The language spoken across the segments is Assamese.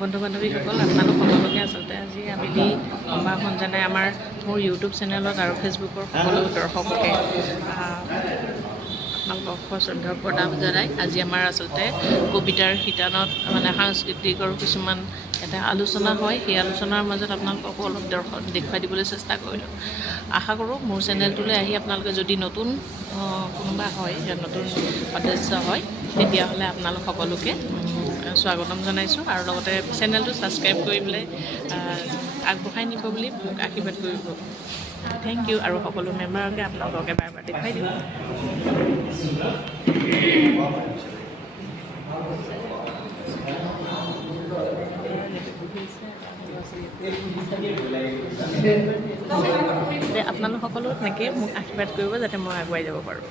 বন্ধু বান্ধৱীসকল আপোনালোক সকলোকে আচলতে আজি আবেলি সম্ভাষণ জনাই আমাৰ মোৰ ইউটিউব চেনেলত আৰু ফেচবুকৰ সকলো দৰ্শককে আপোনালোকক সশ্ৰদ্ধা প্ৰণাম জনাই আজি আমাৰ আচলতে কবিতাৰ শিতানত মানে সাংস্কৃতিকৰ কিছুমান এটা আলোচনা হয়। সেই আলোচনাৰ মাজত আপোনালোকক অলপ দেখুৱাই দিবলৈ চেষ্টা কৰিলোঁ। আশা কৰোঁ মোৰ চেনেলটোলৈ আহি আপোনালোকে যদি নতুন কোনোবা হয় নতুন সদস্য হয় তেতিয়াহ'লে আপোনালোক সকলোকে স্বাগতম জনাইছোঁ আৰু লগতে চেনেলটো ছাবস্ক্ৰাইব কৰি পেলাই আগবঢ়াই নিব বুলি মোক আশীৰ্বাদ কৰিব। Thank you. আৰু সকলো মেম্বাৰকে আপোনালোকক এবাৰ দেখুৱাই দিব। আপোনালোক সকলো তেনেকৈ মোক আশীৰ্বাদ কৰিব যাতে মই আগুৱাই যাব পাৰোঁ।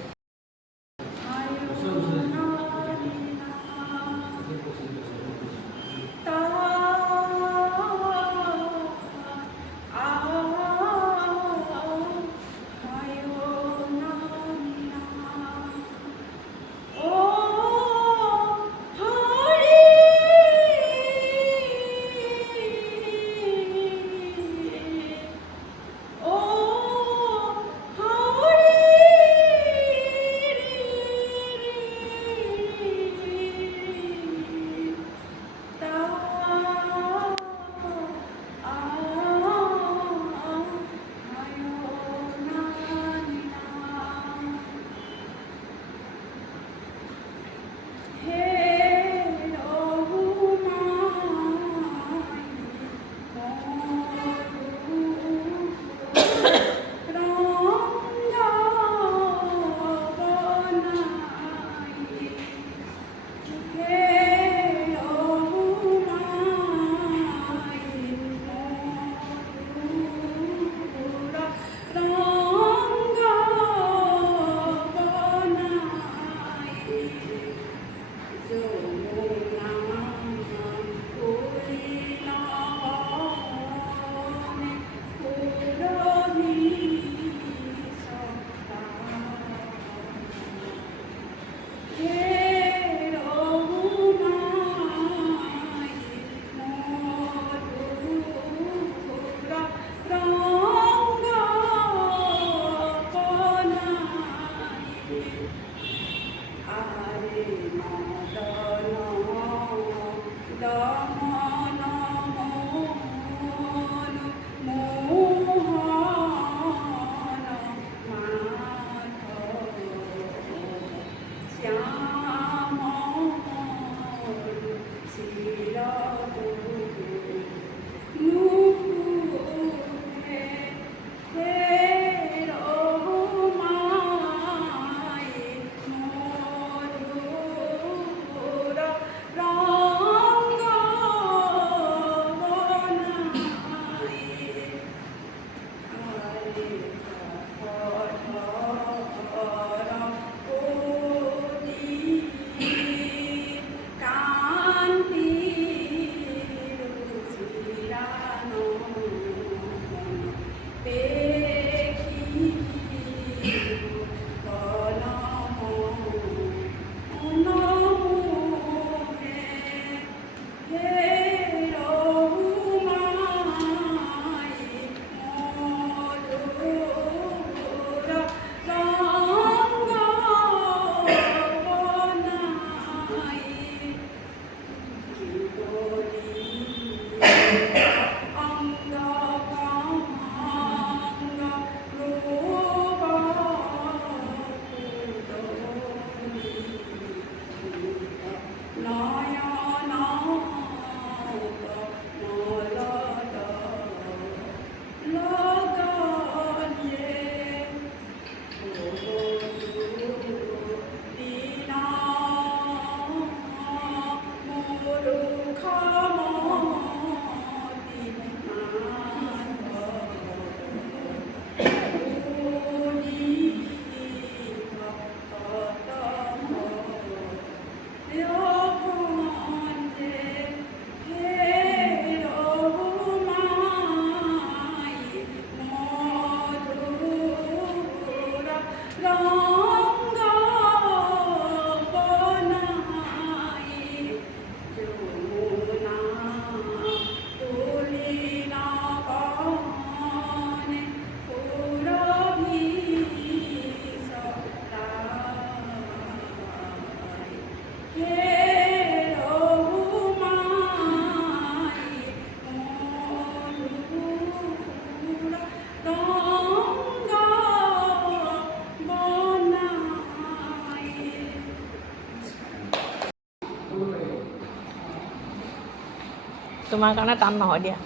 তোমাৰ কাৰণে টান নহয় দিয়া।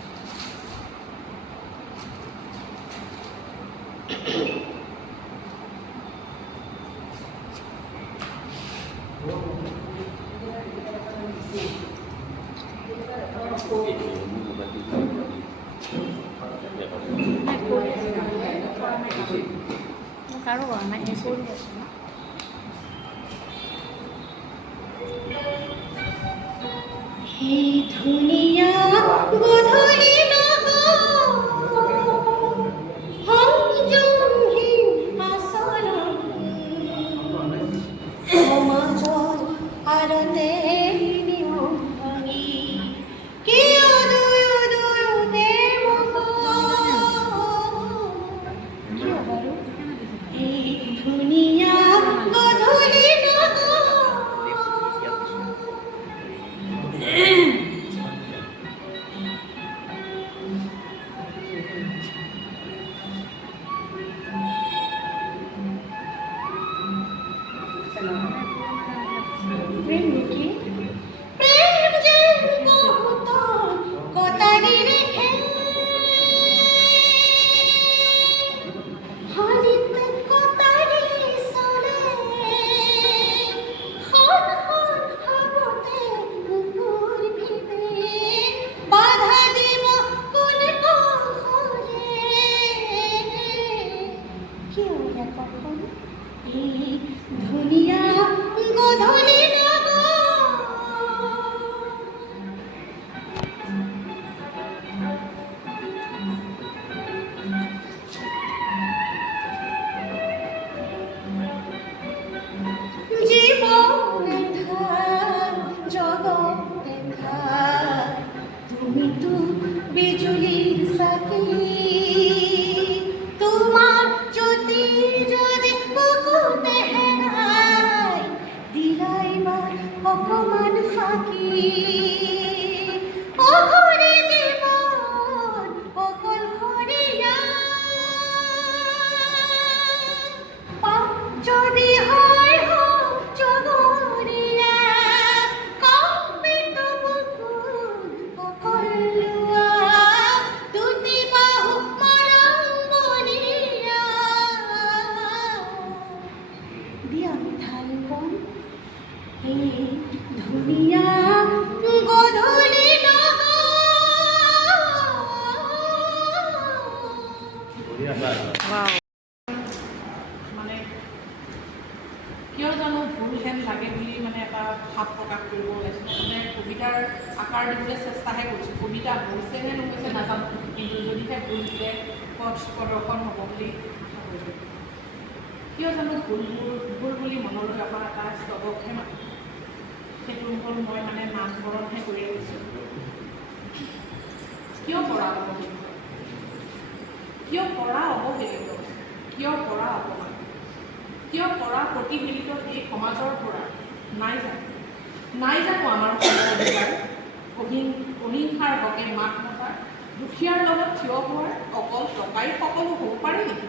কাৰো কৰা নাই কৰি আছো ন। এই ধুনীয়া গধূলি সংযমহীন আচৰণ সমাজৰ আৰতে নিয়ম ভাঙি কিয় দুয়োতে কিয় বাৰু এই ধুনীয়া গধূলি ধুনীয়া গধূলি জীবন জগত তুমি তো বিজুলির সাথী তোমার জ্যোতি যদি বুকুতে হেরাই দিলাই বা অকমান ফাঁকি অহরে জীবন অকল হরিয়া পাপ যদি হয় জগরিয়া কম্পিত বুকুর অকলুয়া দুটি বাহু মরম্বলিয়া দিয়া মিঠাল কম এই ধুনীয়া গধূলি মানে কিয় জানো ভুল হেন লাগে বুলি মানে এটা ভাৱ প্ৰকাশ কৰিব ওলাইছোঁ। মানে কবিতাৰ আকাৰ দিবলৈ চেষ্টাহে কৰিছোঁ। কবিতা হৈছেহে নহৈছে নাজানো, কিন্তু যদিহে ভুলছে পথ প্ৰদৰ্শন হ'ব বুলি আশা কৰিছোঁ। কিয় জানো ভুল বুলি মনলৈ অহা এটা স্তৱকহে মানে সেইটো হ'ল মই মানে নামকৰণহে কৰি আহিছোঁ। কিয় পৰা অৱহেলিত, কিয় পৰা অৱহেলিত, কিয় পৰা অপমান, কিয় পৰা প্ৰতিফলিত এই সমাজৰ পৰা নাই জানো আমাৰ অধিকাৰ অহিংসাৰ হকে মাত মতা দুখীয়াৰ লগত থিয় হোৱাৰ অকল টকাই সকলো হ'ব পাৰে নেকি?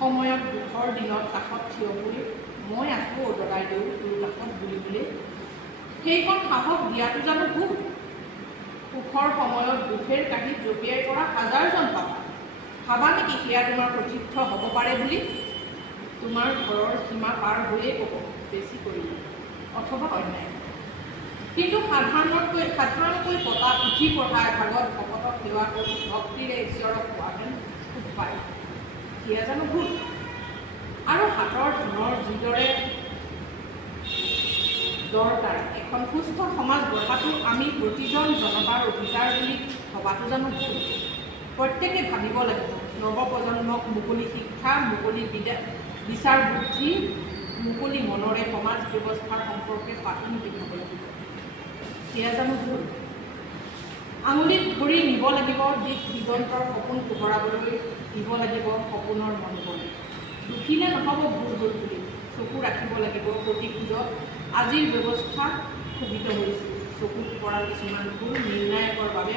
সময়ত দুখৰ দিনত কাষত থিয় হৈ মই আকৌ উদলাই দিওঁ তোৰ কাষত বুলিবলৈ সেইখন সাহস দিয়াটো জানো ভুল? সুখৰ সময়ত দুখেৰ কাঁহীত জঁপিয়াই পৰা হাজাৰজন পাবা, ভাবা নেকি সেয়া তোমাৰ প্ৰতীৰ্থ হ'ব পাৰে বুলি? তোমাৰ ঘৰৰ সীমা পাৰ হৈয়ে ক'ব বেছি কৰিলে অথবা অন্যায়। কিন্তু সাধাৰণকৈ পতা পুথি পঢ়া এভাগত ভকতক সেৱা কৰি ভক্তিৰে ঈশ্বৰক পোৱাহেন খুব পায়, সেয়া জানো ভুল? আৰু হাতৰ ধনৰ যিদৰে দৰকাৰ এখন সুস্থ সমাজ গঢ়াটো আমি প্ৰতিজন জনতাৰ অধিকাৰ বুলি ভবাটো জানো ভুল? প্ৰত্যেকে ভাবিব লাগিব নৱপ্ৰজন্মক মুকলি শিক্ষা, মুকলি বিচাৰ বুদ্ধি, মুকলি মনৰে সমাজ ব্যৱস্থাৰ সম্পৰ্কে পাঠন দিব লাগিব, সেয়া জানো ভুল? আঙুলিত ধৰি নিব লাগিব দিশ দিগন্তৰ সপোন পোহৰাবলৈ দিব লাগিব সপোনৰ মন কৰি। দুখিলে নহ'ব ভুল হ'ল বুলি চকু ৰাখিব লাগিব প্ৰতি খোজত আজিৰ ব্যৱস্থা শোভিত হৈছিল। চকুত পৰা কিছুমান ভুল নিৰ্ণায়কৰ বাবে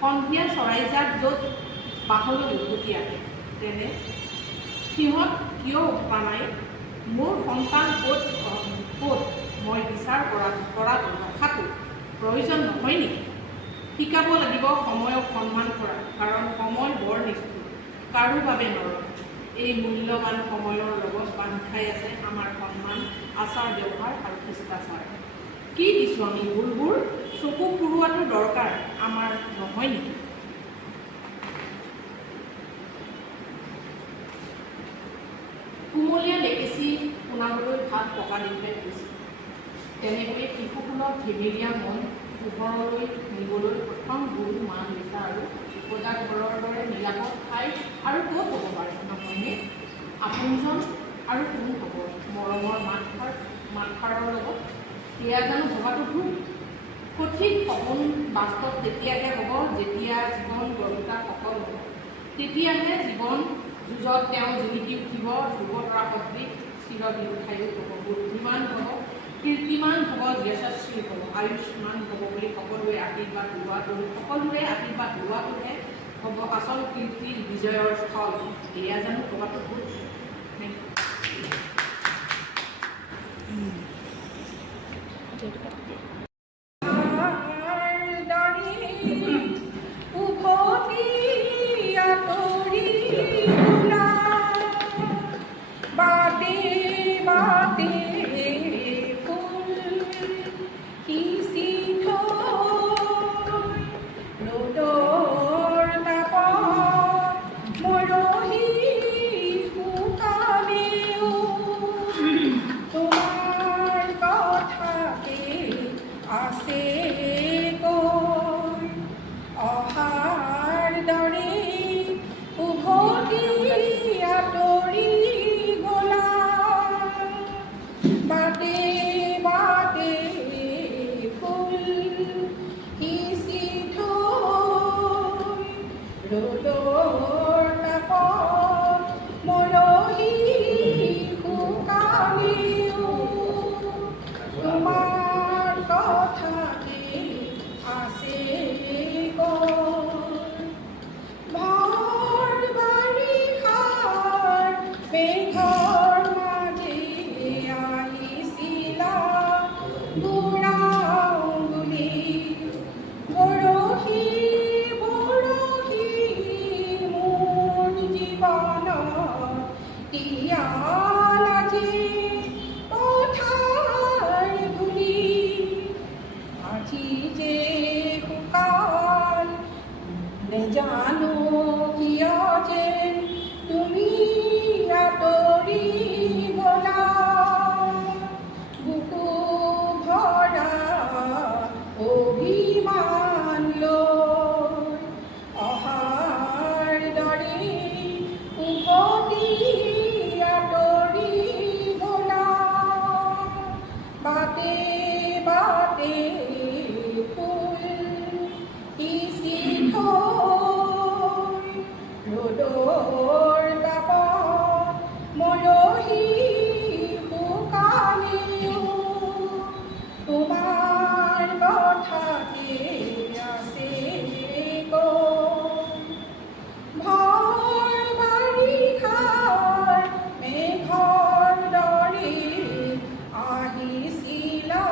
সন্ধিয়া চৰাইজাক য'ত বাহলৈ উভতি আহে, তেনে সিহঁত কিয় উঠা নাই? মোৰ সন্তান ক'ত মই বিচাৰ কৰাটো ৰখাটো প্ৰয়োজন নহয় নেকি? শিকাব লাগিব সময়ক সন্মান কৰা, কাৰণ সময় বৰ নিষ্ঠুৰ, কাৰো বাবে নৰয়। এই মূল্যৱান সময়ৰ লগত বান্ধ খাই আছে আমাৰ সন্মান, আচাৰ ব্যৱহাৰ আৰু শিষ্টাচাৰ। কি দিছোঁ আমি ভুলবোৰ? চকু ফুৰোৱাটো দৰকাৰ আমাৰ নহয় নেকি? কুমলীয়া ডেকেচি শুনাবলৈ ভাত পকা দিনতে গৈছিল। তেনেকৈয়ে শিশুসুলভ ধেমেলীয়া মন পোহৰলৈ নিবলৈ প্ৰথম গুৰু মা দেউতা আৰু ওজা ঘৰৰ দৰে নিৰাপদ ঠাই আৰু ক'ত হ'ব পাৰে নহয়নে? আপোনজন আৰু কোন হ'ব মৰমৰ মাতষাৰৰ লগত? সেয়া জানো ভবাটো ভুল? সঠিক সপোন বাস্তৱ তেতিয়াহে হ'ব যেতিয়া জীৱন গঢ়োতা সফল হ'ব। তেতিয়াহে জীৱন যুঁজত তেওঁ জিলিকি উঠিব, ধ্ৰুৱতৰা সদৃশ চিৰদীৰ্ঘায়ু হ'ব, বুদ্ধিমান হ'ব, কীৰ্তিমান হ'ব, যশস্বী হ'ব, আয়ুষ্মান হ'ব বুলি সকলোৱে আশীৰ্বাদ লোৱাটোহে হ'ব আচল কীৰ্তিৰ বিজয়ৰ স্থল। এয়া জানো ভবাটো ভুল? জানো কিয় যে তুমি আঁতৰি গলা, বুকু ভৰা অভিমান লৈ অহাৰ দৰে উভতি আঁতৰি গলা। বাটে বাটে ফুল সিঁচি থৈ ৰ'দৰ তাপত মৰহি শুকালেও তোমাৰ কথাতে আছে ভৰ বাৰিষাৰ মেঘৰ দৰে আহিছিলা।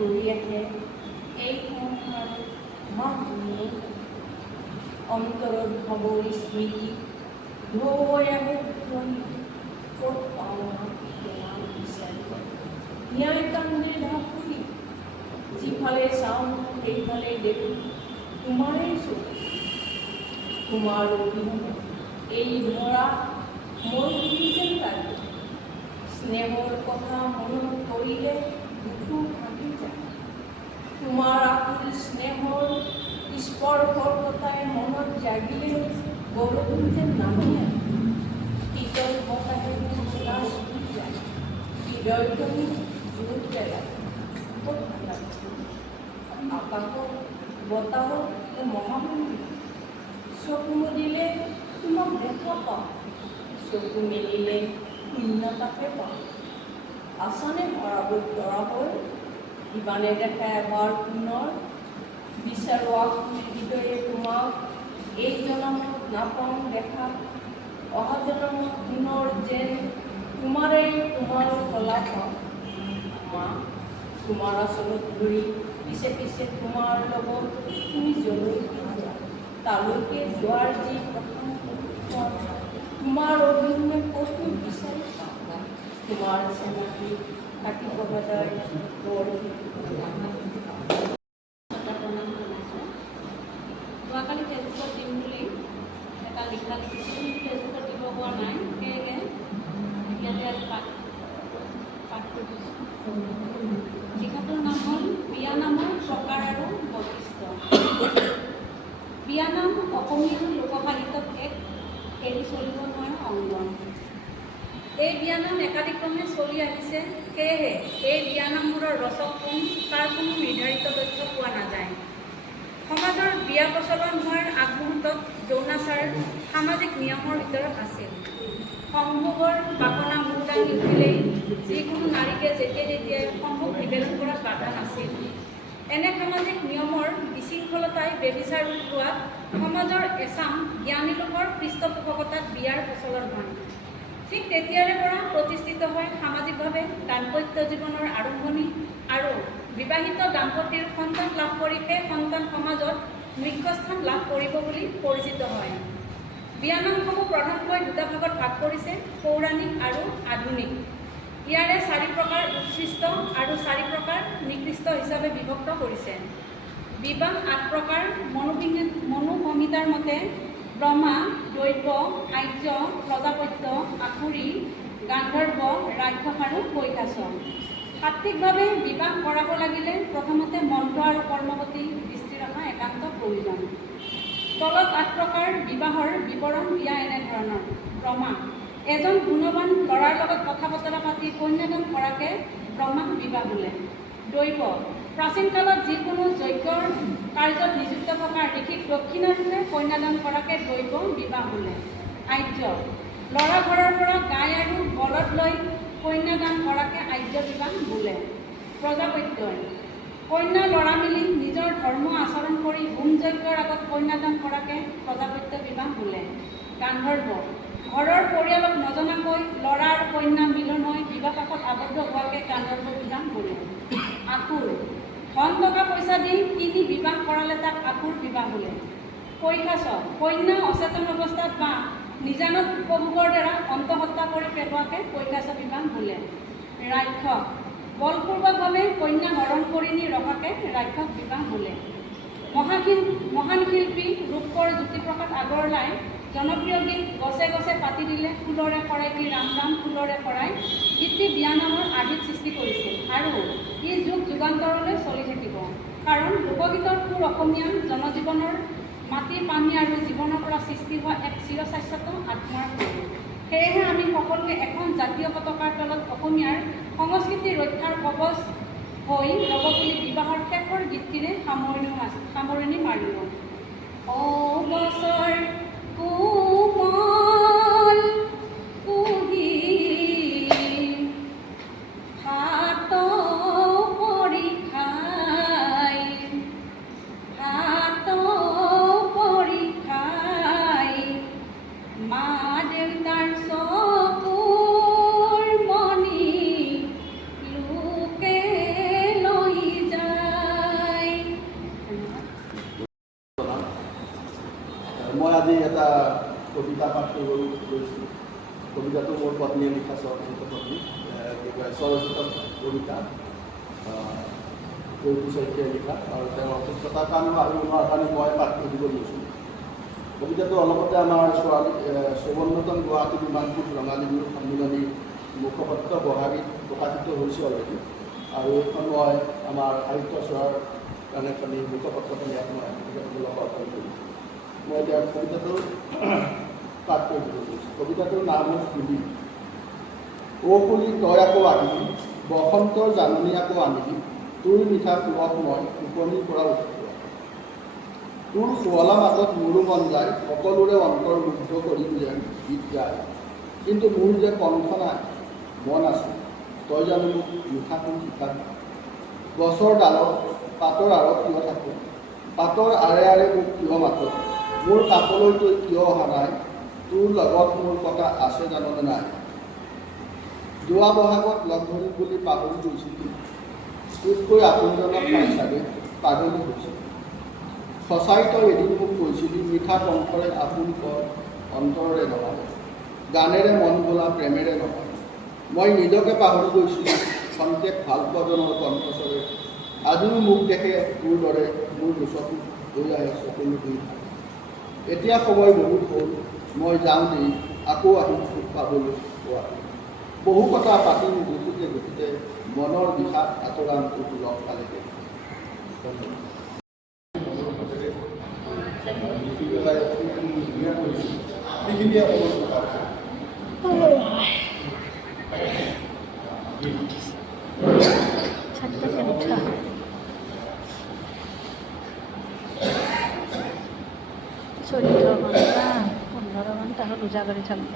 কৰি আহে এই সংসাৰত মাতৃ অন্তৰত ভাৱৰ স্মৃতি ঢৈ আহে ধ্বনি ক'ত পাওঁ তোমাৰ বিচাৰিব ন্যায় কান্দে ঢাপুৰি যিফালে চাওঁ সেইফালে দেখোঁ তোমাৰেই চকু তোমাৰ অবিহনে এই ধৰা মই যেন লাগে স্নেহৰ কথা মনত পৰিলে বুকু ভাগি যায় তোমাৰ আকুল স্নেহৰ স্পৰ্শৰ কথাই মনত জাগিলে বৰষুণ যেন নামি আহে শীতল বতাহে গা চুই যায় হৃদয়খনো জোৰ পেলায় আকাশত বতাহত মহামন্দিৰ চকু মুদিলে তোমাক দেখা পাওঁ চকু মেলিলে শূন্যতাকে পাওঁ আছানে ভৰাবত তৰা হৈ ইমানে দেখা এবাৰ পুনৰ বিচাৰোঁ আকুল হৃদয়ে তোমাক এই জনমত নাপাওঁ দেখা অহা জনমত পুনৰ যেন তোমাৰেই তোমাৰ ফলা পাওঁ মা তোমাৰ আচলত ধৰি পিছে পিছে তোমাৰ লগত তুমি যলৈকে যোৱা তালৈকে যোৱাৰ যি প্ৰথম তোমাৰ অবিহনে ক'তো বিচাৰি পাওঁ তোমাৰ চেনাকি কাটিব যায় যোৱাকালি ফেচবুকত দিম বুলি এটা লিখা লিখিছোঁ কিন্তু ফেচবুকত দিব পৰা নাই সেয়েহে ইয়াতে আজি পাঠ কৰিছোঁ লিখাটোৰ নাম হ'ল বিয়ানামৰ প্ৰকাৰ আৰু বৈশিষ্ট্য বিয়ানাম অসমীয়া লোকসাহিত্যত এক এৰি চলিব নোৱাৰা অংগ এই বিয়ানাম একাদিক্ৰমে চলি আহিছে সেয়েহে এই বিয়ানামবোৰৰ ৰচক কোন তাৰ কোনো নিৰ্ধাৰিত তথ্য পোৱা নাযায় সমাজৰ বিয়া প্ৰচলন হোৱাৰ আগমুহূৰ্তত যৌনাচাৰ সামাজিক নিয়মৰ ভিতৰত আছিল সংভোগৰ বাকনা মূৰ দাঙি উঠিলেই যিকোনো নাৰীকে যেতিয়াই তেতিয়াই সংভোগ নিবেদন কৰাত বাধা নাছিল এনে সামাজিক নিয়মৰ বিশৃংখলতাই বেবিচাৰ ৰূপ লোৱাত সমাজৰ এচাম জ্ঞানী লোকৰ পৃষ্ঠপোষকতাত বিয়াৰ প্ৰচলন হয় ঠিক তেতিয়াৰে পৰা প্ৰতিষ্ঠিত হয় সামাজিকভাৱে দাম্পত্য জীৱনৰ আৰম্ভণি আৰু বিবাহিত দাম্পতীৰ সন্তান লাভ কৰি সেই সন্তান সমাজত মুখ্য স্থান লাভ কৰিব বুলি পৰিচিত হয় বিয়ানামসমূহ প্ৰধানকৈ দুটা ভাগত ভাগ কৰিছে পৌৰাণিক আৰু আধুনিক ইয়াৰে 4 প্ৰকাৰ উৎকৃষ্ট আৰু 4 প্ৰকাৰ নিকৃষ্ট হিচাপে বিভক্ত কৰিছে বিবাহ 8 প্ৰকাৰ মনুসংহিতাৰ মতে ব্ৰহ্মা দৈৱ আৰ্য প্ৰজাপত্য আসুৰী গান্ধৰ্ব ৰাক্ষস আৰু কৈলাস সাত্বিকভাৱে বিবাহ কৰাব লাগিলে প্ৰথমতে মন্ত্ৰ আৰু কৰ্মৱতী দৃষ্টি ৰখা একান্ত প্ৰয়োজন তলত 8 প্ৰকাৰ বিবাহৰ বিৱৰণ দিয়া এনেধৰণৰ ব্ৰহ্মা এজন গুণৱান ল'ৰাৰ লগত কথা বতৰা পাতি কন্যাদান কৰাকে ব্ৰহ্মাক বিবাহ বোলে দৈৱ প্ৰাচীন কালত যিকোনো যজ্ঞৰ কাৰ্যত নিযুক্ত থকা ঋষিক দক্ষিণাৰূপে কন্যাদান কৰাকে দৈৱ বিবাহ বোলে আৰ্য ল'ৰা ঘৰৰ পৰা গাই আৰু বলদ লৈ কন্যাদান কৰাকে আৰ্য বিবাহ বোলে প্ৰজাপত্যই কন্যা ল'ৰা মিলি নিজৰ ধৰ্ম আচৰণ কৰি হোম যজ্ঞৰ আগত কন্যাদান কৰাকে প্ৰজাপত্য বিবাহ বোলে গান্ধৰ্ব ঘৰৰ পৰিয়ালক নজনাকৈ ল'ৰা আৰু কন্যা মিলন হৈ বিবাহপাশত আবদ্ধ হোৱাকে গান্ধৰ্ব বিবাহ বোলে আসুৰ ধন টকা পইচা দি কিনি বিবাহ কৰালে তাক আসুৰ বিবাহ বোলে কৈলাস কন্যা অচেতন অৱস্থাত বা নিজানত উপভোগৰ দ্বাৰা অন্তঃহত্যা কৰি পেলোৱাকে কৈলাস বিবাহ বোলে ৰাক্ষস বলপূৰ্বকভাৱে কন্যা হৰণ কৰি নি ৰখাকে ৰাক্ষস বিবাহ বোলে মহান শিল্পী ৰূপকৰ জ্যোতিপ্ৰসাদ আগৰৱালাই জনপ্ৰিয় গীত গছে গছে পাতি দিলে ফুলৰে শৰাই কি ৰাম ৰাম ফুলৰে শৰাই গীতটি বিয়ানামৰ আৰ্হিত সৃষ্টি কৰিছিল আৰু ই যুগ যুগান্তৰলৈ চলি থাকিব কাৰণ লোকগীতৰ সুৰ অসমীয়া জনজীৱনৰ মাটি পানী আৰু জীৱনৰ পৰা সৃষ্টি হোৱা এক চিৰশাশ্বত আত্মাৰ সুৰ সেয়েহে আমি সকলোৱে এখন জাতীয় পতাকাৰ তলত অসমীয়াৰ সংস্কৃতি ৰক্ষাৰ কবচ হৈ ৰ'ব বুলি বিবাহৰ শেষৰ গীতটিৰে সামৰণি মাৰিব অৱসৰ কোমল কুহি হাত পৰীক্ষাই মা দেউতাৰ চকুৰ মণি লোকে লৈ মই আজি এটা কবিতা পাঠ কৰিবলৈ লৈছোঁ। কবিতাটো মোৰ পত্নীয়ে লিখা স্বৰচিত পত্নী স্বৰচিত কবিতা জয়তী শইকীয়াই লিখা আৰু তেওঁৰ অসুস্থতাৰ কাৰণে আৰু হোৱাৰ কাৰণে মই পাঠ কৰিব লৈছোঁ। কবিতাটো অলপতে আমাৰ ছোৱালী 54তম গুৱাহাটী বিমানপুৰ ৰঙালী বিহু সন্মিলনী মুখপত্ৰ বহাগীত প্ৰকাশিত হৈছে অলৰেডি আৰু এইখন মই আমাৰ সাহিত্য চোৱাৰ কাৰণে এখন মুখপত্ৰখন ইয়াত মই তেখেতসকলক অৰ্পণ কৰিছোঁ। মই এতিয়া কবিতাটো পাঠ কৰিবলৈ লৈছোঁ। কবিতাটোৰ নাম হ'ল কুলি। অ কুলি তই আকৌ আহিবি, বসন্তৰ জাননী আকৌ আনিবি, তোৰ মিঠা সুৰত মই টোপনিৰ পৰা উঠিব। তোৰ শুৱলা মাজত মোৰো মন যায়, সকলোৰে অন্তৰ মুগ্ধ কৰি যেন গীত গায়। কিন্তু মোৰ যে কণ্ঠ নাই, মন আছে, তই জানো মোক মিঠা সুৰ শিকাবি। গছৰ ডালত পাতৰ আঁৰত কিয় থাকোঁ, পাতৰ আৰে আৰে মোক কিয় মাত, মোৰ কাষলৈ তই কিয় অহা নাই, তোৰ লগত মোৰ কথা আছে জাননে নাই। যোৱা বহাগত লগ ধৰিম বুলি পাহৰি গৈছিলি, তোতকৈ আপোনজনক পাই চাগে পাগলী হৈছিল। সঁচাই তই এদিন মোক কৈছিলি, মিঠা কণ্ঠৰে আপোন কৰ অন্তৰেৰে নহয়, গানেৰে মন বোলা প্ৰেমেৰে নহয়। মই নিজকে পাহৰি গৈছিলোঁ খন্তেক ভাল পোৱাজনৰ কণ্ঠস্বৰে। আজিও মোক দেখে তোৰ দৰে মোৰ চকু হৈ আহে চকুলো ধুই থাকে। এতিয়া সময় বহুত হ'ল, মই যাওঁ দেই, আকৌ আহিম তোক পাবলৈ পোৱা। বহু কথা পাতিম গতিকে গতিকে মনৰ বিষাদ আঁতৰাম তোক লগ পালেগে। চৈধ্য ঘণ্টা 15 ঘণ্টা হ'ল উজাগৰি থাকোঁ।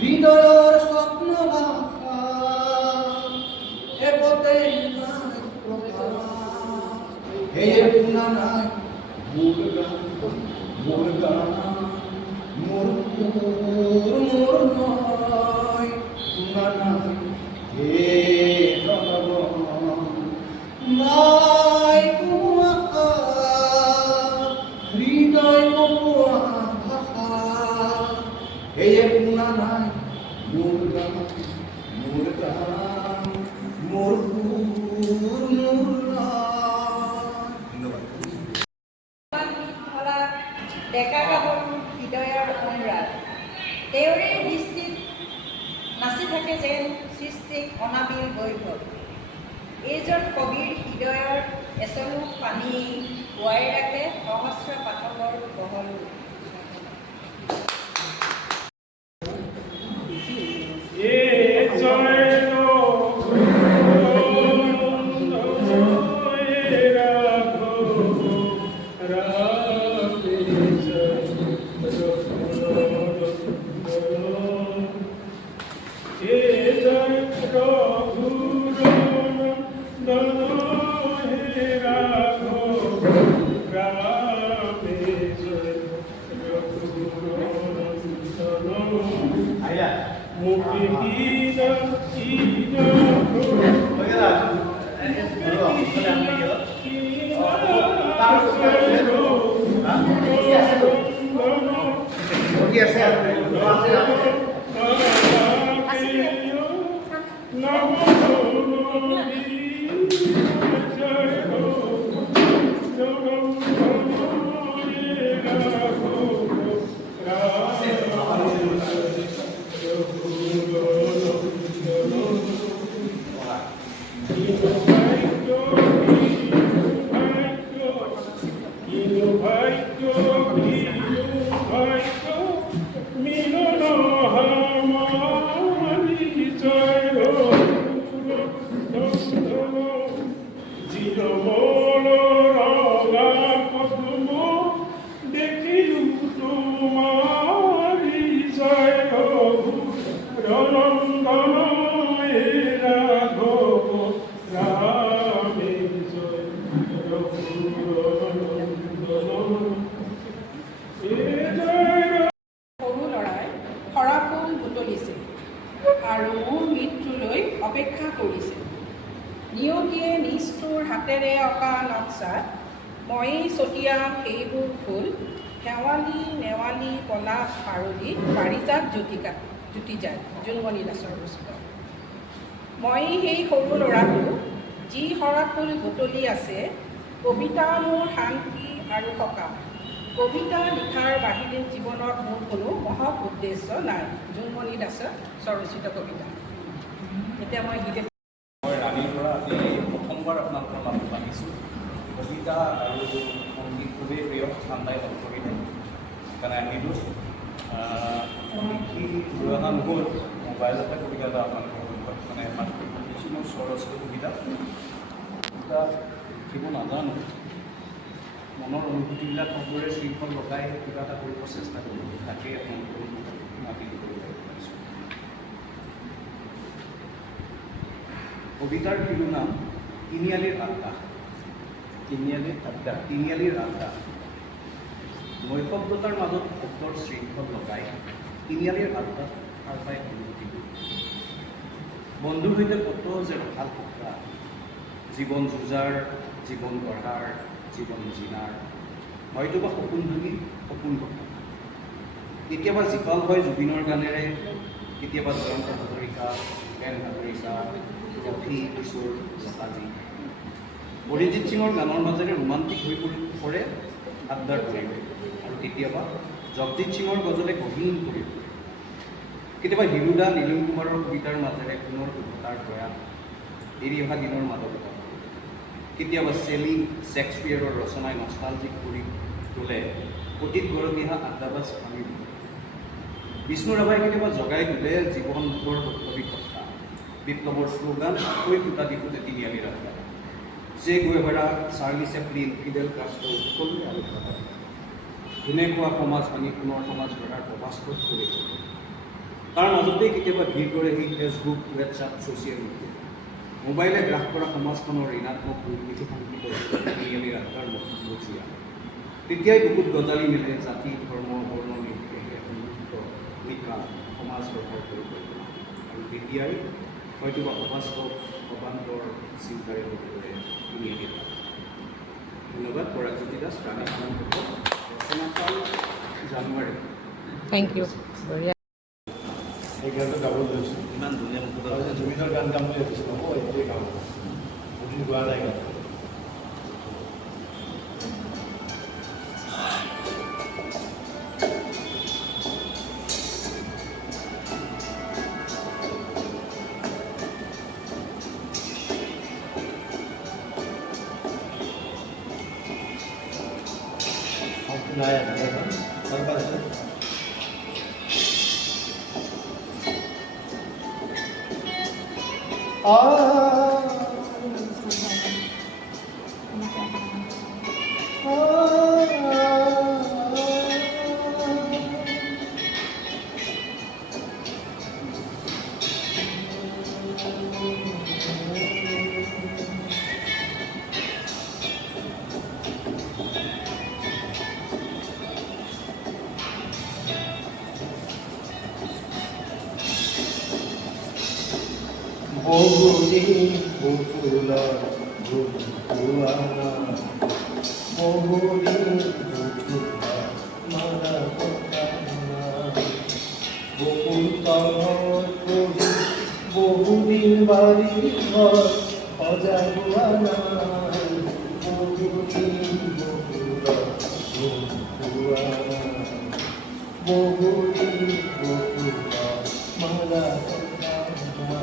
হৃদয়ৰ স্বপ্ন ভাষা এবতে হেয়ে শুনা নাই মোৰ গান মোৰ নয় শুনা নাই হে জনগণ নাই কোনো আশা হৃদয় কপোৱা ভাষা হেয়ে শুনা নাই মোৰ গান মোৰ ডেকা গাভৰু হৃদয়ৰ অনুৰাগ তেওঁৰে দৃষ্টিত নাচি থাকে যেন সৃষ্টিক অনাবিল বৈভৱ। এইজন কবিৰ হৃদয়ৰ এচলু পানী পোৱাই ৰাখে সহস্ৰ পাঠকৰ বহল। আৰু মোৰ মৃত্যুলৈ অপেক্ষা কৰিছে। নিয়তিয়ে নিষ্ঠুৰ হাতেৰে অঁকা নক্সাত মই ছটিয়াম সেইবোৰ ফুল, শেৱালি নেৱালী পলাশ পাৰলি পাৰিজাত জুতি যায়। জোনমণি দাসৰ ৰচিত। মই সেই সৰু ল'ৰাটো যি সৰাফুল বুটলি আছে, কবিতা মোৰ শান্তি আৰু সকাহ। কবিতা লিখাৰ বাহিৰে জীৱনত মোৰ কোনো মহৎ উদ্দেশ্য নাই। জোনমণি দাসৰ স্বৰচিত কবিতা। এতিয়া মই গীতে মই ৰাণীৰ পৰা আজি প্ৰথমবাৰ আপোনালোকৰ মাজত আহিছোঁ। কবিতা আৰু সংগীত খুবেই প্ৰিয়, ঠাণ্ডাই হওক কবিতা সেইকাৰণে আহিলোঁ। লিখি লৈ অহা নহ'ল, মোবাইলতে কবিতা এটা আপোনালোকৰ লগত মানে মাত কৰিছোঁ। মোৰ স্বৰচিত কবিতা লিখিব নাজানো, মনৰ অনুভূতিবিলাক সকলোৰে শৃংখল লগাই কিবা এটা কৰিব চেষ্টা কৰোঁ। তাকেই আপোনালোকৰ মাতি কৰিব পাৰিছোঁ। কবিতাৰ শিৰোনাম তিনিআলিৰ আড্ডা। তিনিআলিৰ আড্ডা। নৈশব্দতাৰ মাজত শব্দৰ শৃংখল লগাই তিনিআলিৰ আড্ডাত সাৰ পাই অনুভূতি। বন্ধুৰ সৈতে কত যে ৰসাল সপ্তাহ, জীৱন যুঁজাৰ, জীৱন গঢ়াৰ, জীৱন জিনাৰ, হয়তোবা সপোন ভাঙি সপোন কথা। কেতিয়াবা জীপাল হয় জুবিনৰ গানেৰে, কেতিয়াবা জয়ন্ত হাজৰিকা, এন হাজৰিকা, ৰফি, কিশোৰ, লতাজি। অৰিজিৎ সিঙৰ গানৰ মাজেৰে ৰোমান্টিক হৈ পৰে আড্ডাৰ পৰিৱেশ, আৰু কেতিয়াবা জগজিৎ সিঙৰ গজলে গহীন কৰি পৰে। কেতিয়াবা হিৰুদা নীলম কুমাৰৰ কবিতাৰ মাজেৰে পুনৰ উভতাৰ প্ৰয়াস, এৰি অহা দিনৰ মাদকতা। কেতিয়াবা চেলি শ্বেক্সপিয়াৰৰ ৰচনাই নষ্টালজিক কৰি তোলে অতীত গৰগীয়া আড্ডাবাজ আমি। বিষ্ণু ৰাভাই কেতিয়াবা জগাই তোলে জীৱনভৰ অভিজ্ঞতা। বিপ্লৱৰ শ্লোগান কৈ ফুটা দি ফুটে তিনিআলিৰ আড্ডা। চে গুয়েভাৰা, চাৰ্লি চেপলিন, ফিডেল কাষ্ট্ৰো সকলোৱে আলোচনা কৰে। ঘূনে খোৱা সমাজ ভাঙি পুনৰ সমাজ গঢ়াৰ প্ৰবাস্তৱ কৰি তোলে। তাৰ মাজতেই কেতিয়াবা ভিৰ কৰে সেই ফেচবুক, হোৱাটছআপ, ছ'চিয়েল মিডিয়া। মোবাইলে গ্ৰাস কৰা সমাজখনৰ ঋণাত্মক দুৰ্নীতি সংকিত তিনিআলিৰ আড্ডাৰ মজিয়া। তেতিয়াই বুকুত গজালি মেলে জাতি, ধৰ্ম, বৰ্ণ নিৰ্বিশেষে উন্মুক্ত বিকাশ সমাজ গঢ়াৰ পৰিকল্পনা। আৰু তেতিয়াই হয়তোবা অবাস্তৱ অবান্তৰ চিন্তাৰে হৈ পৰে তিনিআলিৰ আড্ডা। ধন্যবাদ। পৰাগজ্যোতি দাস, ৰাণী ৰচনাকাল জানুৱাৰী। Thank you. এই গানটো গাবলৈ লৈছোঁ। ইমান ধুনীয়া জুবিনৰ গান গাম বুলি ভাবিছিলোঁ। এইটোৱে গাওঁ, বুজি গোৱা নাই গান। নাই ভাল পাইছে। বহুদিন বকুলৰ ভুৱানা, বহুদিন বকুলৰ মাৰা পতানা, বকুল তলত বহি বহুদিন বাৰী ঘৰ সজাগোৱা নাই, বহুদিন বকুলৰ ভুৱানা, বহুদিন বকুলৰ মাৰা পতানা।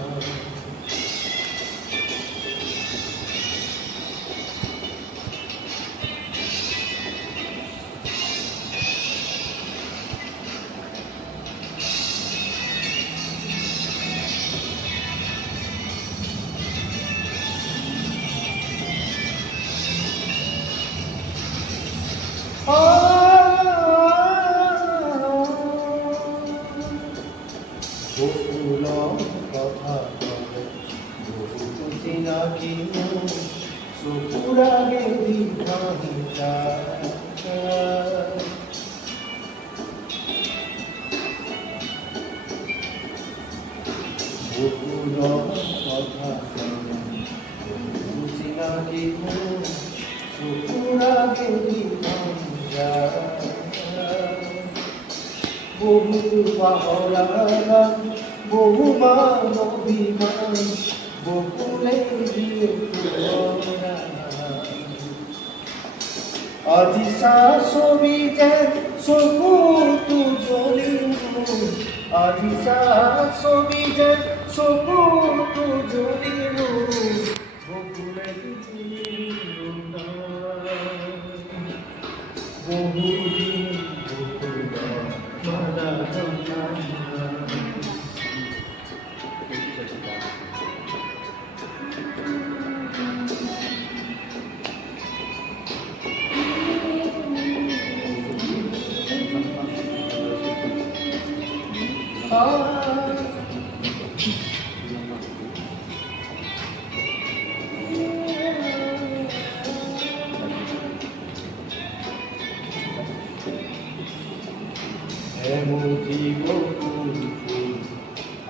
বকুলৰ কথা কলে বহুতো চিনাকি মোৰ চকুৰ আগেদি ভাহি যায়। বকুলৰ কথা চিনাকি চকুৰা গেলি বহু পাহৰা বহুমান অভিমান বকুলে দিয়ে আজি চা ছবি যে চকুটো জ্বলিব আজি চা ছবি যে চকুটো জ্বলিব বকুলে বহুদিন বকুলৰ মালা এমুঠি বকুল ফুল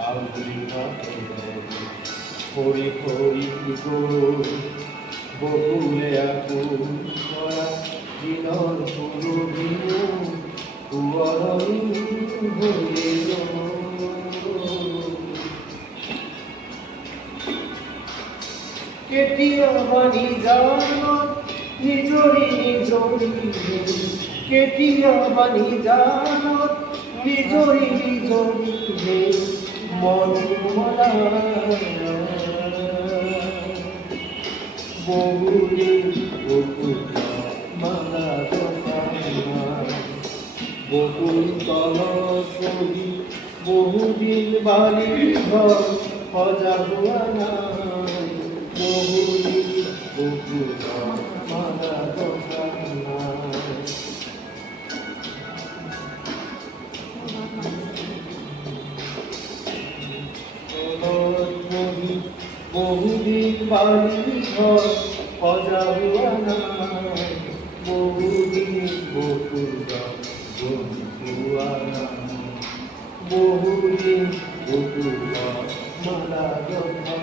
আগুৰি খৰি খৰি গৈ বকুলে আকুল কৰা দিনৰ পুৰবিও পুৱৰণি হৈ কেতিয়াবা নিজানত নিজৰি নিজৰি কেতিয়াবা নিজানত নিজৰি নিজৰি মনমলা বহুদিন বকুল মালা বকুল তলত বহি বহুদিন বালি ঘৰ সজা হোৱা নাই বহুদিন বকুল মালা দকা নাই তলত বহি বহুদিন বালি ঘৰ সজা হোৱা নাই বহুদিন বকুল হোৱা নাই বহুদিন বকুল মালা দকা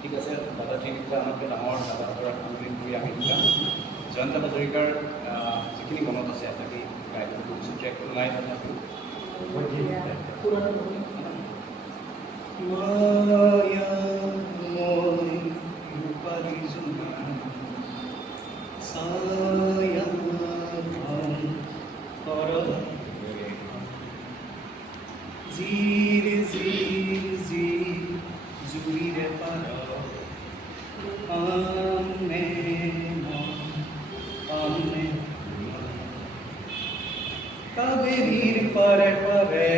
ঠিক আছে দাদা তিনিটা আমাতকৈ ডাঙৰ দাদাৰ পৰা কমপ্লিট কৰি আমি দুটা জয়ন্ত হাজৰিকাৰ যিখিনি মনত আছে তাকে গাইড কৰিছোঁ ট্ৰেকটো নাই তথাপিও মায়া মই ৰূপালী জোনা ছায়া জিৰ জিৰ জিৰ জুৰিৰে পাৰ আমনে আমনে কাবেৰীৰ পাৰে পাৰে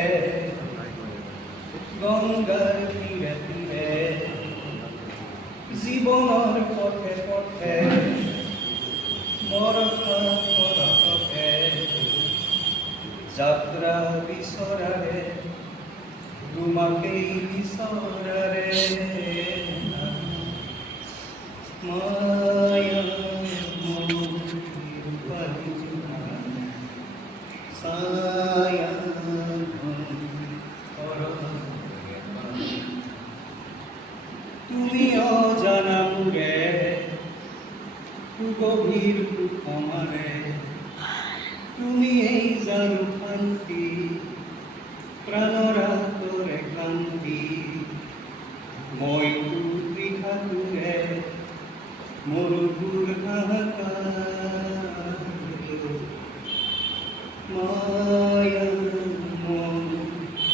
গংগাৰ তীৰে তীৰে জীৱনৰ পথে পথে বৰষা বৰষে যাত্ৰা বিচৰাৰে তোমাকেই বিচৰাৰে মায়া ৰূপালী জোনা ছায়া তুমি অজানা মোৰে গভীৰ সুখমাৰে তুমি এই জানো শান্তি প্ৰাণৰা তোৰে কান্তি মই তৃষাতুৰে মৰুভূৰ হাহাকাৰ মায়া মন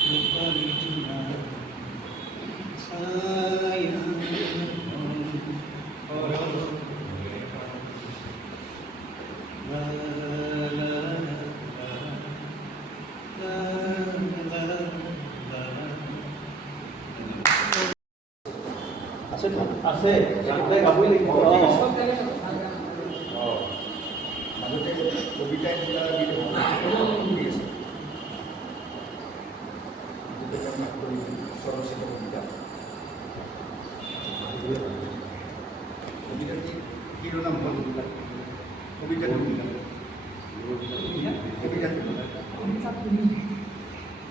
ৰূপালী জোনা ছায়া আছে গানতে গাবই লাগিব মাজতে কবিতা কিবা গীত সৰস্বতী কবিতা কবিতা কি নাম হ'ল কবিতাটো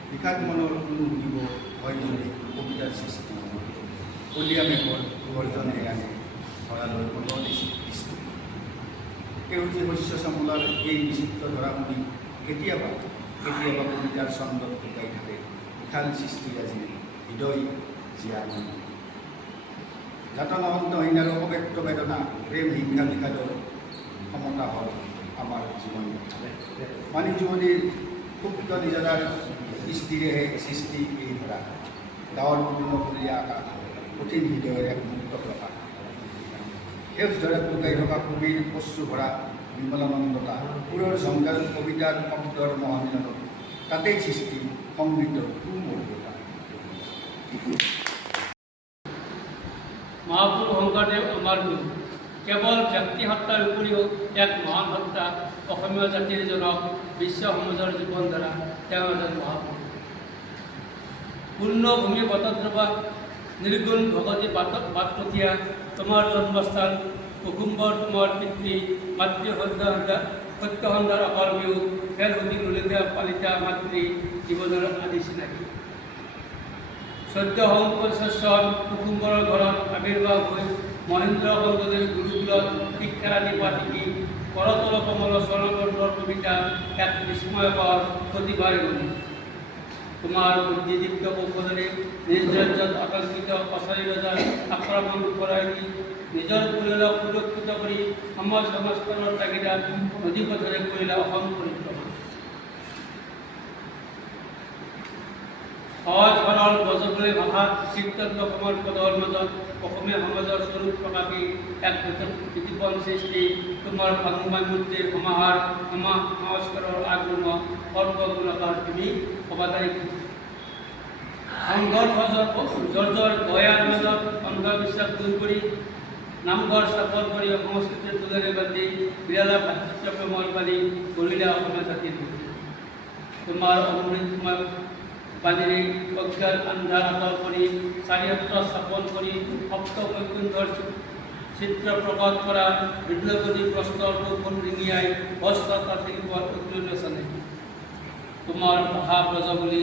বিষাদ মনৰ অনুভূতিব হয় যদি কবিতাৰ সৃষ্টি কলীয়া মেঘৰ গৰ্জনে আনে ভঁৰালৰ মনৰ সৃষ্টি সেউজীয়া শস্য চামোলাৰ এই বিচিত্ৰ ধৰামুনি কেতিয়াবা কবিতাৰ ছন্দত শুকাই থাকে বিশাল সৃষ্টি আজি হৃদয় জীয়াই যাতনা অন্তহীন আৰু অব্যক্ত বেদনা প্ৰেম হিংসা বিষাদৰ ক্ষমতা হ'ল আমাৰ জীৱন মানি জীৱনীৰ সুপ্ত নিজৰাৰ সৃষ্টিৰেহে সৃষ্টি এই ধৰা গাঁৱৰ পূৰ্ণফুলীয়া আকাশ কঠিন হৃদয়ৰ এক মুক্ত প্ৰকাশ সেউজ ধৰাত লুকাই থকা কবিৰ অশ্ৰু ভৰা বিমলানন্দতা সুৰৰ ঝংকাৰ কবিতাৰ শব্দৰ মহামিলনত তাতেই সৃষ্টি সংগীতৰ সুমধুৰতা মহাপুৰুষ শংকৰদেৱ আমাৰ গুৰু কেৱল ব্যক্তিসত্তাৰ উপৰিও এক মহান সত্তা অসমীয়া জাতিৰ জনক বিশ্ব সমাজৰ জীৱন ধাৰা তেওঁ এজন মহাপুৰুষ পূৰ্ণভূমি বটদ্ৰৱা নিৰ্গুণ ভগতী বাটকটীয়া তোমাৰ জন্মস্থান কুকুম্বৰ তোমাৰ পিতৃ মাতৃ সত্যসন্ধাৰ অকৰ্মীয় খেল সুধি ললিতা পালিতা মাতৃ জীৱনৰ আদি চিনাকি 1450 চন কুকুম্বৰৰ ঘৰত আৱিৰ্ভাৱ হৈ মহেন্দ্ৰ কন্দলীৰ গুৰুকুলত শিক্ষাৰাধি পাতিকি কৰতল কমল স্বৰ্ণকণ্ঠৰ কবিতা এক বিস্ময়কৰ প্ৰতিভাৰে গণি তোমাৰ বুদ্ধিদীপ্ত কৌশলেৰে নিজ ৰাজ্যত আতংকিত কছাৰী ৰজাৰ আক্ৰমণ কৰাই দি নিজৰ পৰিয়ালক সুৰক্ষিত কৰি সমাজ সংস্কাৰৰ তাগিদাত নদীপথেৰে কৰিলা অসম পৰিক্ৰমা সহজ সৰল গজবলী ভাষাত চিত্ৰান্ত সমৰ পদৰ মাজত অসমীয়া সমাজৰ স্বৰূপ প্ৰকাশী এক বিতৃপণ সৃষ্টি তোমাৰ ভানুমানমূৰ্তিৰ সমাহাৰ সংস্কাৰৰ আগমন সৰ্বগুণকাৰ তুমি অৱতাৰিক সংঘৰ্ষৰ গয়াৰ মাজত অন্ধবিশ্বাস দূৰ কৰি নামঘৰ স্থাপন কৰি সংস্কৃতিৰ তোলেৰে বান্ধি বিৰালা ভাতৃত্ব প্ৰেমৰ বাণী গঢ়িলা অসমীয়া জাতিৰ প্ৰতি তোমাৰ অমৃতময় বাণীৰে অজ্ঞান আন্ধাৰ আঁতৰ কৰি চাৰিত্ৰ স্থাপন কৰি সপ্ত বৈকুণ্ঠৰ চিত্ৰ প্ৰকট কৰা হৃদয়গতি প্ৰস্তৰ কৌশল ৰিঙিয়াই হস্ততা শিল্প উত্তোলনে তোমাৰ ভাষা ব্ৰজ বুলি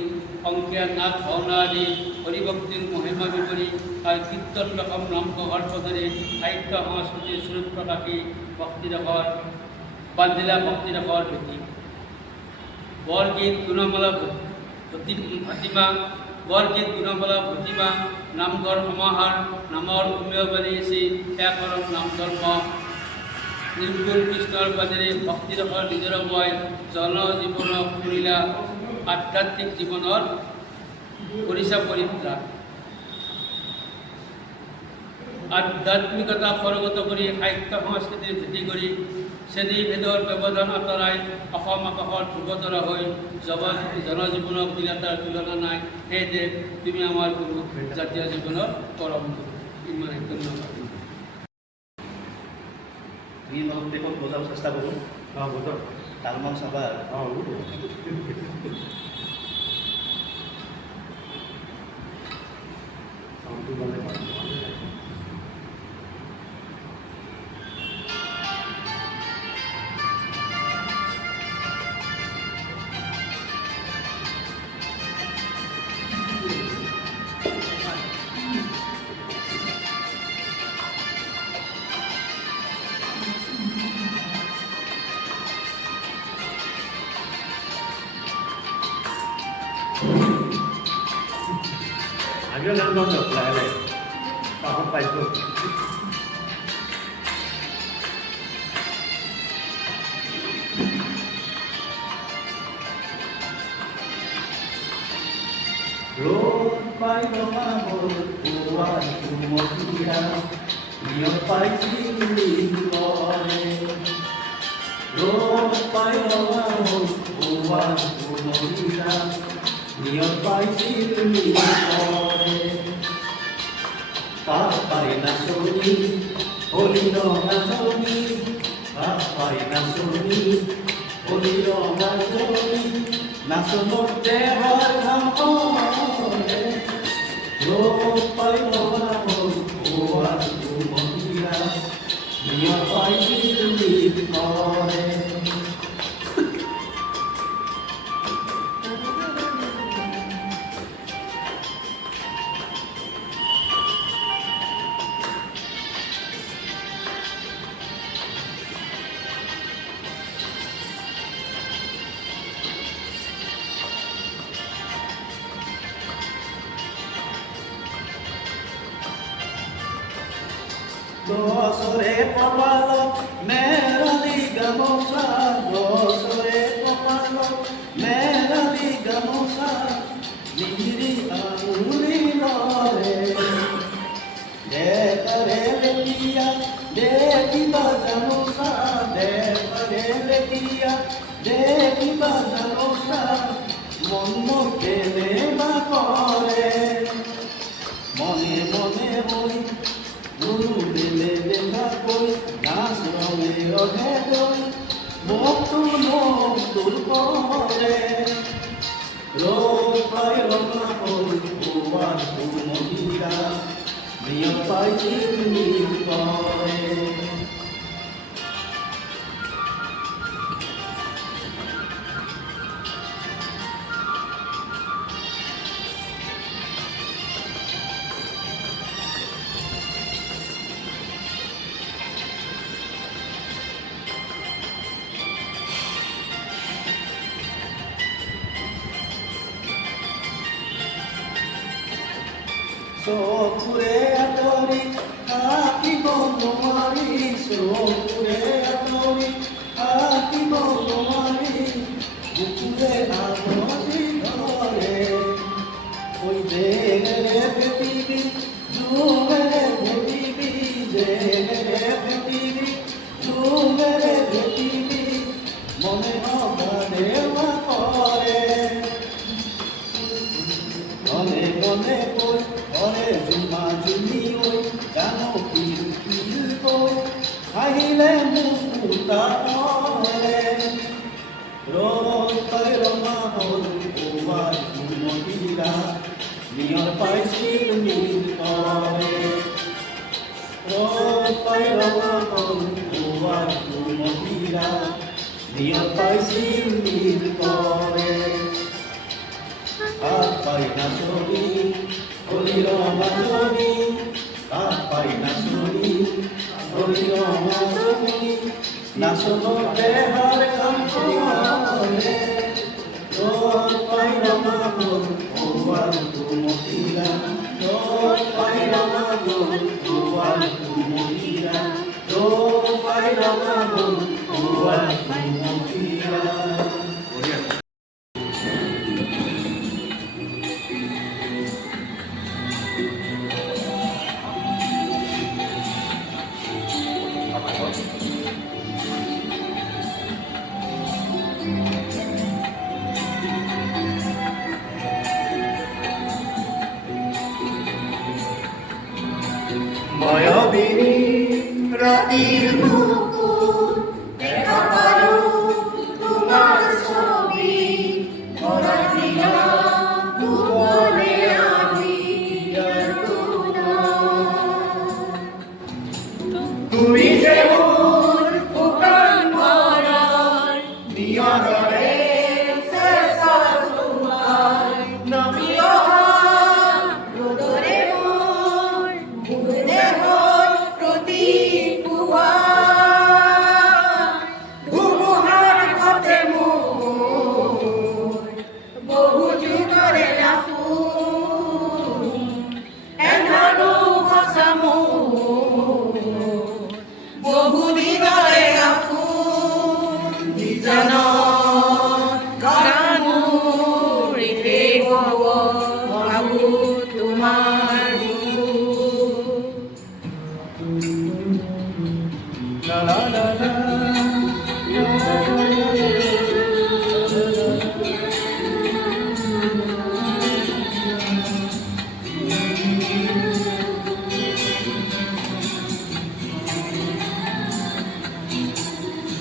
অংকীয়া নাট ভাওনা আদি হৰিভক্তিৰ মহিমা বিৱৰি আৰু কীৰ্তন ৰকম নামঘৰ পদৰে সাহিত্য সংস্কৃতিৰ স্বৰূপ প্ৰকাশী ভক্তিৰসৰ বান্ধিলা ভক্তিৰসৰ ভেটি বৰগীত গুণমালা ভতিমা বৰগীত গুণমালা ভতিমা নামঘৰ সমাহাৰ নামৰ উমেয়বাণী শ্ৰী একৰণ নাম ধৰ্ম নিৰ্গুণ কৃষ্ণৰ বাণীৰে ভক্তিৰসৰ নিজৰময় জনজীৱনক কৰিলা আধ্যাত্মিক জীৱনৰ কৰিছা পৰিত্ৰাণ আধ্যাত্মিকতা পৰগত কৰি সাহিত্য সংস্কৃতিৰ ভেটি কৰি শ্ৰেণীভেদৰ ব্যৱধান আঁতৰাই অসম আকাশৰ ধ্ৰুৱতৰা হৈ জনজীৱনক দিলা তাৰ তুলনা নাই সেই দেশ তুমি আমাৰ গুৰু জাতীয় জীৱনৰ পৰম গুৰু ইমানে ধন্যবাদ তুমি অলপ টেপত বজাব চেষ্টা কৰোঁ বতৰ তালমান চাবা চাউণ্ডটো মানে আমিও গান গাম দিয়ক লাহে লাহে পাছত পাইছোঁ ৰ'দ পাই ৰঙা হ'ল পুৱাৰ কুমলীয়া নিয়ম পাইছিলি কৰে ৰ'দ পাই ৰঙা হ'ল পুৱাৰ কুমলীয়া নিয়ম পাইছিলি কৰে পাপাই নাচনি হলি নাচনি পাপাই নাচনি হলি নাচনি নাচনত দেহৰ ঘামৰে ৰ'দ পাই ৰঙা হ'ল পুৱাৰ কুমলীয়া নিয়ম পাইছিলি কৰে গছৰে কপালত মেৰালি গামোচা গছৰে কপালত মেৰালি গামোচা মিৰি আঙুলি লৰে দেশৰে লেখিয়া দেখিবা জানোচা দেশৰে লেখিয়া দেখিবা জানোচা মন কেনেবা কৰে মনে মনে বৈ গুৰু বেলে দেখাকৈ নাচ ৰঙে ৰঙে গৈ মোক কৰে ৰৈ ৰঙা হ'ল ভুৱান মহিলা নিয়ম পাই কৰে চকুৰে আঁতৰি থাকিব নোৱাৰি চকুৰে আঁতৰি থাকিব নোৱাৰি বুকুৰে আঁতৰি ধৰে ঐ জেনেৰে ভেটিবি জোমেৰে ভেটিবি জেনেৰে ভেটিবি জোমেৰে ভেটিবি মনে অগাদেৱা কৰে মনে মনে কৈ ঘৰে জুমা জুমি ঐ জানো কিল কিল কৈ আহিলে মোক উতাৰে ৰৈ ৰঙা হ'ল কোবাৰ মহিলা নিয়ৰ পাইছিল নীল কৰে ৰৈ ৰঙা হ'ল কোবাৰ মহিলা নিয়ৰ পাইছিল নীল কৰে হাত পাই নাচনি হলি ৰঙা জনি হাত পাই নাচনি হলি ৰঙা জনি নাচনতে হাৰ কাম কৰে ৰৈ ৰঙা হ'ল কোবাৰ মহিলা ৰৈ ৰঙা হ'ল কোবাৰ মহিলা ৰৈ ৰঙা হ'ল কোবাৰ মহিলা মায়াবিনী রাতির বুকুর দেখা পারো তোমার ছবি ধরা দিলা ভুবনে আমি আর কোনা তুমি যে মোর ফুকান মারার নিয়রে শেষা তোমার নামিয়া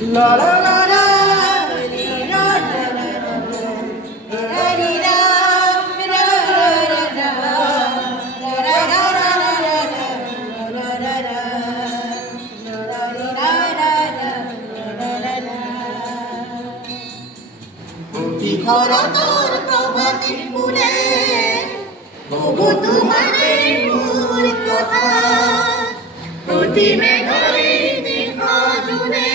La la la la ঘরতর প্রভাতী ফুলে বহু তোমারে মোর কথা প্রতি মেঘরে দেখা জুনে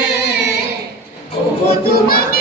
বহু তোমাকে